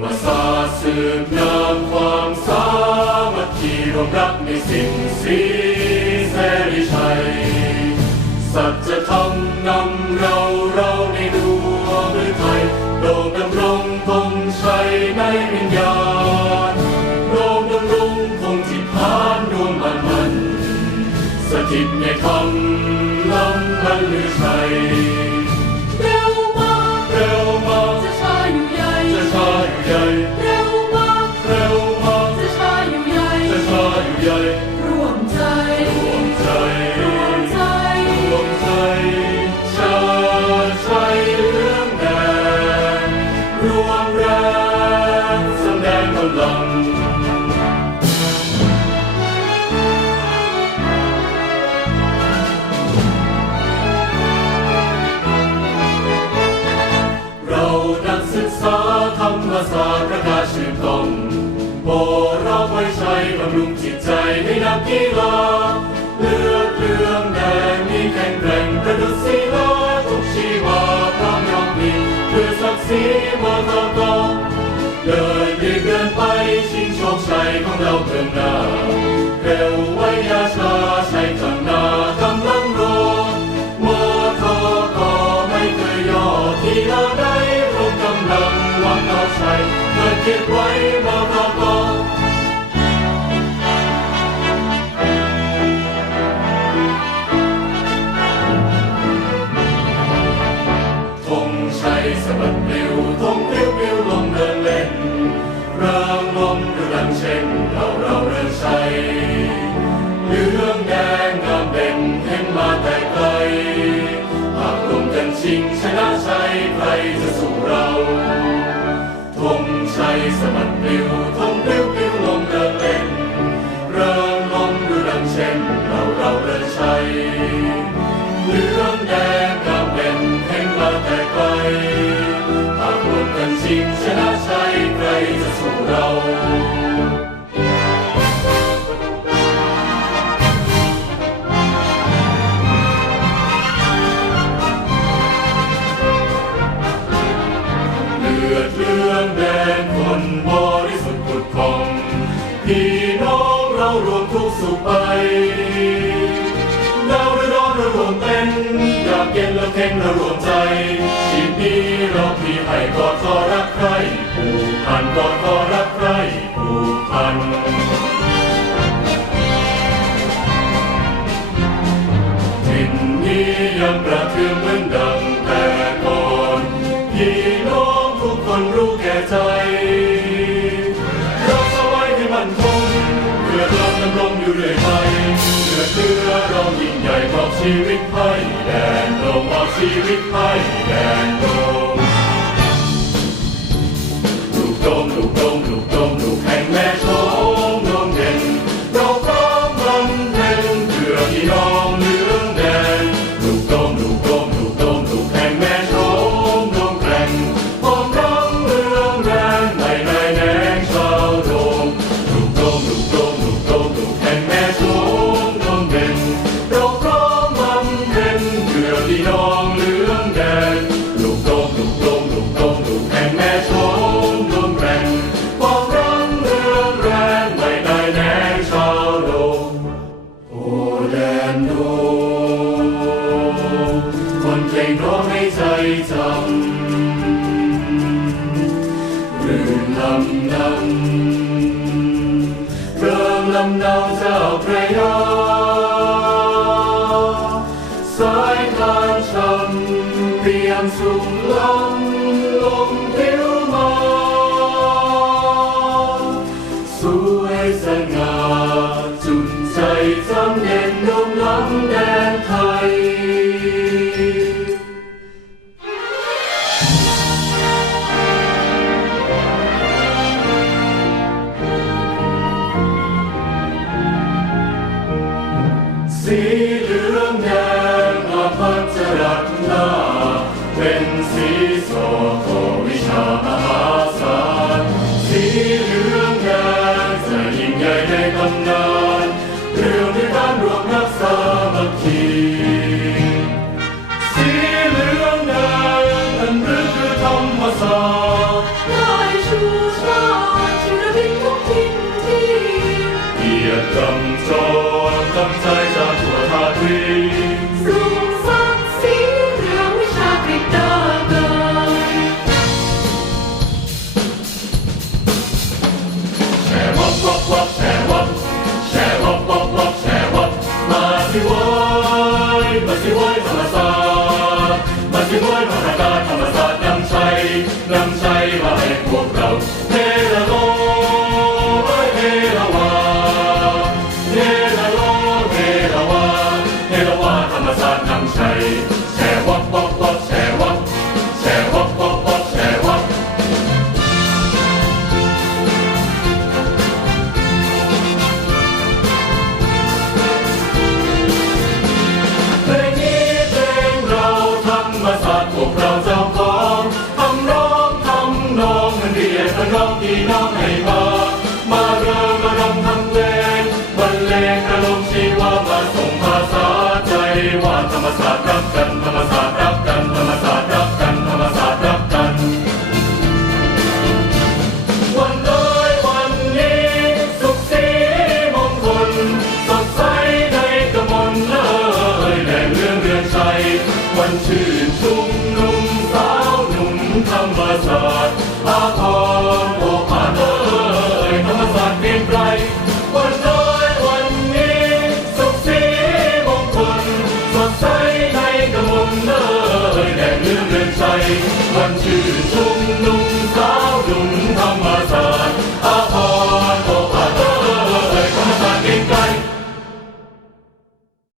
มศาสาร์สืบนามความสามัคคีรวมรักในสิ่งสี มอยู่ดังเช่นเราเราเรื่อชัยเหลืองแดงงามเด่นเห็นมาแต่ไกลหากรวมกันชิงชนะชัยใครจะสู้เราธงชัยสมัดปลิวธง ลือดเลืองแดงคนบริสุทธิ์ผุดผ่องพี่น้องเรารวมทุกสุขไปดาวร้อนเรารวมเป็นอยากเย็นเราเค็งเรารวมใจชีพนี้เราพี่ให้กอดคอรักใครผูกพันกอดคอรักใครผูกพันจิตนี้ยังประ ชื่อเรายิ่งใหญ่มอบชีวิตให้แดนเรามอบชีวิตให้แดนโลำนำเริ่มลำเนาเจ้าพระยา 나 ยม นักร้องพี่น้องให้มามาเริ่มมารำทำเพลงบรรเลงกระลมชีวามาส่งภาษาใจว่าธรรมศาสตร์รักกันธรรมศาสตร์รักกันธรรมศาสตร์รักกันธรรมศาสตร์รักกัน วันเอ้ยวันนี้ สุขสีมงคลสดใสในกมลเลยแหล่เรื่องเรืองชัยวันชื่นชุมนุมสาวหนุ่มธรรมศาสตร์อาพร